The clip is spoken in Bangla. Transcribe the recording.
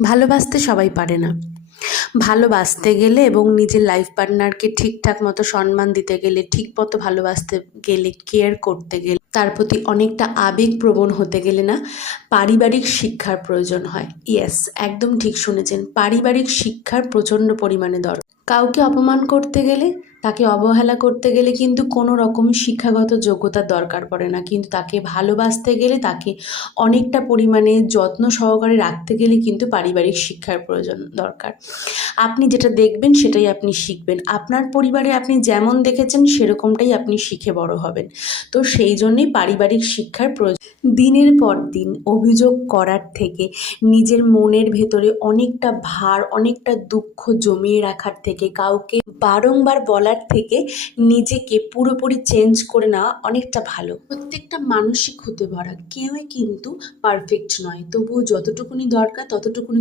ভালোবাসতে সবাই পারে না। ভালোবাসতে গেলে এবং নিজের লাইফ পার্টনারকে ঠিকঠাক মতো সম্মান দিতে গেলে, ঠিক মতো ভালোবাসতে গেলে, কেয়ার করতে গেলে, তার প্রতি অনেকটা আবেগপ্রবণ হতে গেলে না পারিবারিক শিক্ষার প্রয়োজন হয়। ইয়েস, একদম ঠিক শুনেছেন, পারিবারিক শিক্ষার প্রচণ্ড পরিমাণে দরকার। কাউকে অপমান করতে গেলে, তাকে অবহেলা করতে গেলে কিন্তু কোনো রকম শিক্ষাগত যোগ্যতার দরকার পড়ে না, কিন্তু তাকে ভালোবাসতে গেলে, তাকে অনেকটা পরিমাণে যত্ন সহকারে রাখতে গেলে কিন্তু পারিবারিক শিক্ষার প্রয়োজন দরকার। আপনি যেটা দেখবেন সেটাই আপনি শিখবেন। আপনার পরিবারে আপনি যেমন দেখেছেন সেরকমটাই আপনি শিখে বড় হবেন। তো সেই জন্যেই পারিবারিক শিক্ষার প্রয়োজন। দিনের পর দিন অভিযোগ করার থেকে, নিজের মনের ভেতরে অনেকটা ভার, অনেকটা দুঃখ জমিয়ে রাখার থেকে, কাউকে বারংবার বলার থেকে নিজেকে পুরোপুরি চেঞ্জ করে নেওয়া অনেকটা ভালো। প্রত্যেকটা মানসিক হতে ভরা, কেউই কিন্তু পারফেক্ট নয়, তবুও যতটুকুনি দরকার ততটুকুনি